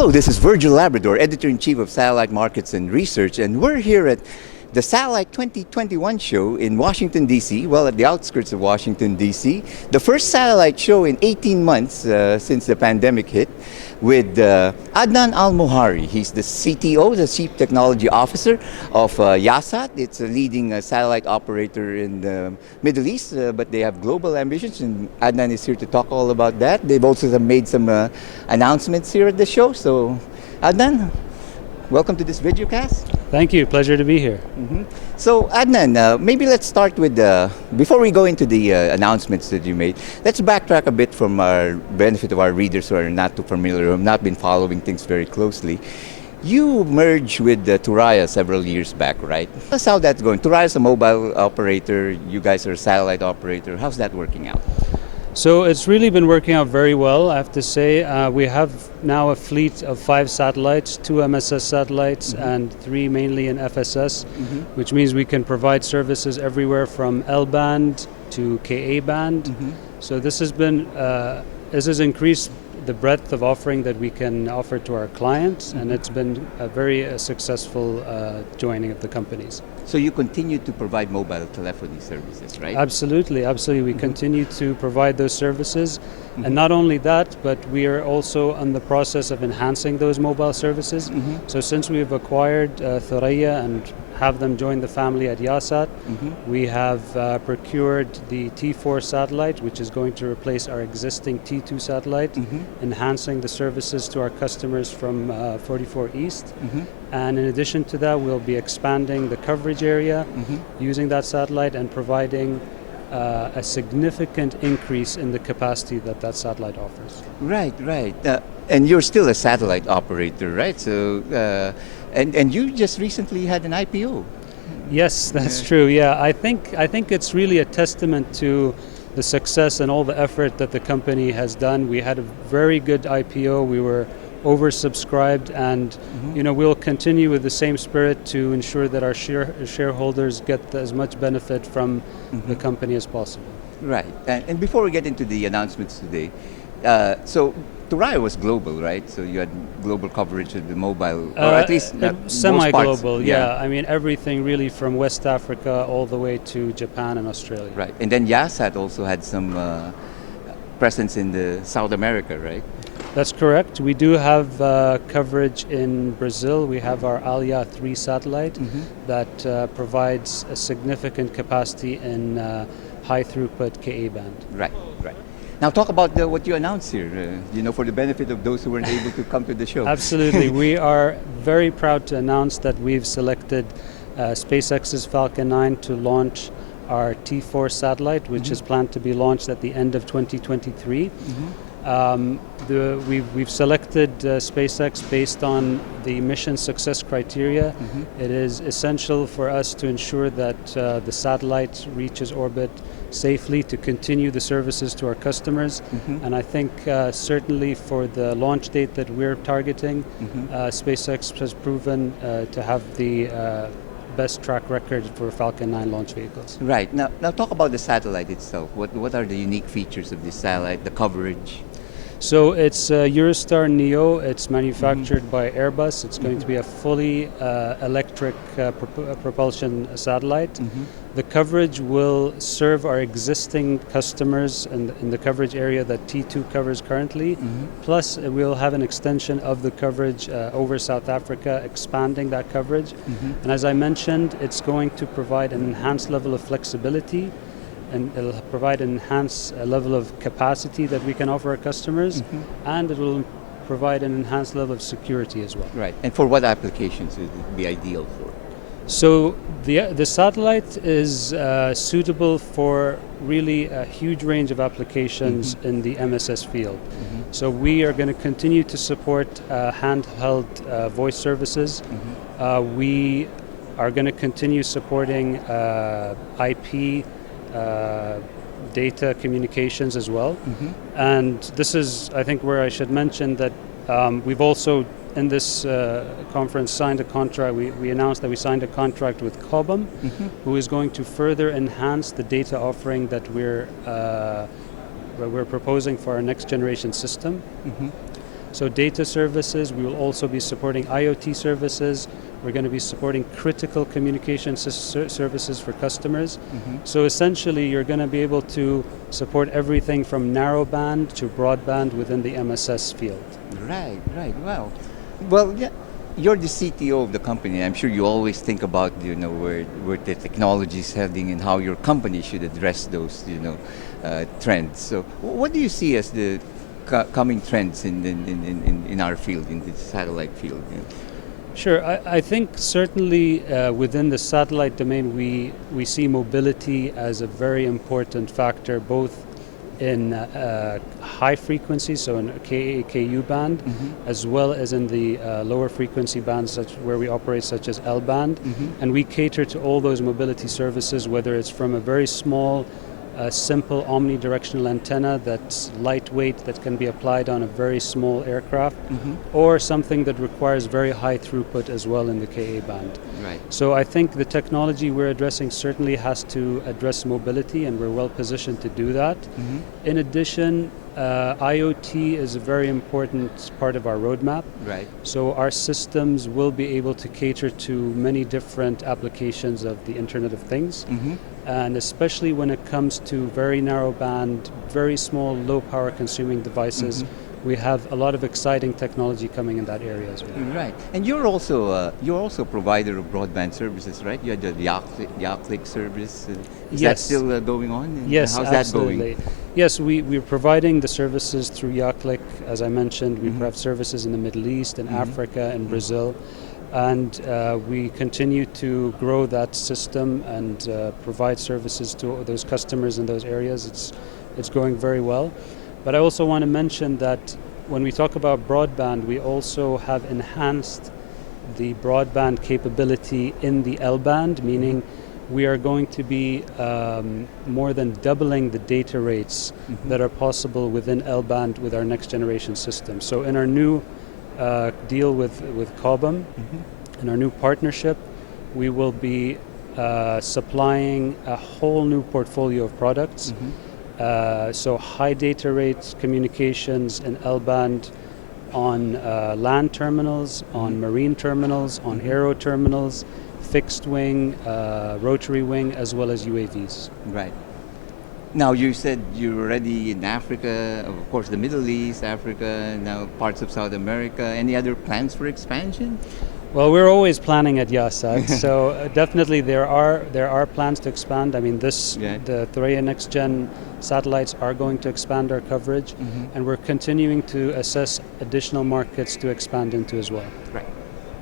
Hello, this is Virgil Labrador, Editor-in-Chief of Satellite Markets and Research, and we're here at the Satellite 2021 show in Washington, D.C., well, at the outskirts of Washington, D.C., the first satellite show in 18 months since the pandemic hit, with Adnan Al Muhairi. He's the CTO, the Chief Technology Officer of Yahsat. It's a leading satellite operator in the Middle East, but they have global ambitions, and Adnan is here to talk all about that. They've also made some announcements here at the show. So, Adnan, welcome to this videocast. Thank you. Pleasure to be here. So, Adnan, maybe let's start with, before we go into the announcements that you made, let's backtrack a bit from our benefit of our readers who are not too familiar, who have not been following things very closely. You merged with Turaya several years back, right? That's how that's going. Turaya is a mobile operator, you guys are a satellite operator. How's that working out? So it's really been working out very well, I have to say. We have now a fleet of 5 satellites, 2 MSS satellites and 3 mainly in FSS, which means we can provide services everywhere from L-band to Ka-band. So this has been, this has increased the breadth of offering that we can offer to our clients, and it's been a very successful joining of the companies. So you continue to provide mobile telephony services, right? Absolutely, absolutely. We continue to provide those services. And not only that, but we are also in the process of enhancing those mobile services. So since we have acquired Thuraya and have them join the family at Yahsat, we have procured the T4 satellite, which is going to replace our existing T2 satellite, enhancing the services to our customers from 44 East. And in addition to that, we'll be expanding the coverage area using that satellite and providing a significant increase in the capacity that that satellite offers. Right, right. And you're still a satellite operator, right? So, and you just recently had an IPO. Yes, that's true. Yeah, I think it's really a testament to the success and all the effort that the company has done. We had a very good IPO. We were oversubscribed, and you know, we'll continue with the same spirit to ensure that our shareholders get as much benefit from the company as possible. Right. And before we get into the announcements today, so Turaya was global, right? So you had global coverage of the mobile, or at least semi-global. Yeah, I mean everything really from West Africa all the way to Japan and Australia. Right. And then Yahsat also had some presence in the South America, right? That's correct. We do have coverage in Brazil. We have our Alya 3 satellite that provides a significant capacity in high throughput Ka-band. Right, right. Now talk about what you announced here, you know, for the benefit of those who weren't able to come to the show. Absolutely. We are very proud to announce that we've selected SpaceX's Falcon 9 to launch our T4 satellite, which is planned to be launched at the end of 2023. We've selected SpaceX based on the mission success criteria. It is essential for us to ensure that the satellite reaches orbit safely to continue the services to our customers. And I think certainly for the launch date that we're targeting, SpaceX has proven to have the best track record for Falcon 9 launch vehicles. Right. Now talk about the satellite itself. What are the unique features of this satellite, the coverage? So it's Eurostar Neo. It's manufactured by Airbus. It's going to be a fully electric propulsion satellite. The coverage will serve our existing customers in the coverage area that T2 covers currently. Plus, we'll have an extension of the coverage over South Africa, expanding that coverage. And as I mentioned, it's going to provide an enhanced level of flexibility, and it'll provide an enhanced level of capacity that we can offer our customers, and it will provide an enhanced level of security as well. Right. And for what applications would it be ideal for? So the satellite is suitable for really a huge range of applications in the MSS field. So we are going to continue to support handheld voice services. We are going to continue supporting IP data communications as well. And this is, I think, where I should mention that we've also, in this conference, signed a contract. We announced that we signed a contract with Cobham, who is going to further enhance the data offering that we're proposing for our next generation system. So data services, we will also be supporting IoT services. We're going to be supporting critical communication services for customers. So essentially, you're going to be able to support everything from narrowband to broadband within the MSS field. Right, right. Wow. Well, yeah, you're the CTO of the company. I'm sure you always think about, where the technology is heading and how your company should address those, trends. So, what do you see as the coming trends in our field, in the satellite field? Sure, I think certainly within the satellite domain we see mobility as a very important factor, both in high frequency, so in Ka, Ku band, as well as in the lower frequency bands where we operate, such as L band. And we cater to all those mobility services, whether it's from a very small simple omnidirectional antenna that's lightweight, that can be applied on a very small aircraft, or something that requires very high throughput as well in the Ka band. Right. So I think the technology we're addressing certainly has to address mobility, and we're well positioned to do that. In addition, IoT is a very important part of our roadmap. Right. So our systems will be able to cater to many different applications of the Internet of Things. And especially when it comes to very narrow band, very small, low power consuming devices, we have a lot of exciting technology coming in that area as well. Right, and you're also a provider of broadband services, right? You had the Yahsat service. Is that still going on? And yes, how's absolutely. that going? Yes, we're providing the services through Yahsat, as I mentioned. We have services in the Middle East, in Africa, in Brazil. And we continue to grow that system and provide services to those customers in those areas. It's going very well. But I also want to mention that when we talk about broadband, we also have enhanced the broadband capability in the L band, meaning we are going to be more than doubling the data rates that are possible within L band with our next generation system. So in our new deal with Cobham, in our new partnership, we will be supplying a whole new portfolio of products. So high data rates communications in L band on land terminals, on marine terminals, on aero terminals, fixed wing, rotary wing, as well as UAVs. Right. Now, you said you're already in Africa, of course, the Middle East, Africa, now parts of South America. Any other plans for expansion? Well, we're always planning at Yahsat, so definitely there are plans to expand. I mean, the Thuraya Next Gen satellites are going to expand our coverage, and we're continuing to assess additional markets to expand into as well. Right.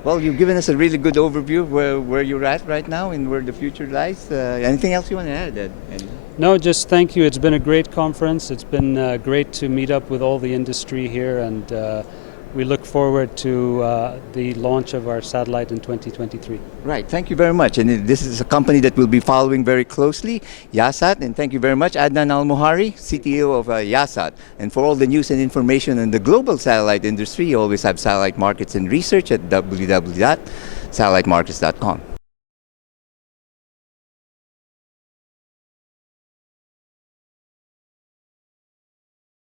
Well, you've given us a really good overview of where you're at right now and where the future lies. Anything else you want to add, Ed? No, just thank you. It's been a great conference. It's been great to meet up with all the industry here, and we look forward to the launch of our satellite in 2023. Right, thank you very much. And this is a company that we'll be following very closely, Yahsat. And thank you very much, Adnan Al Muhairi, CTO of Yahsat. And for all the news and information on the global satellite industry, you always have satellite markets and research at www.satellitemarkets.com.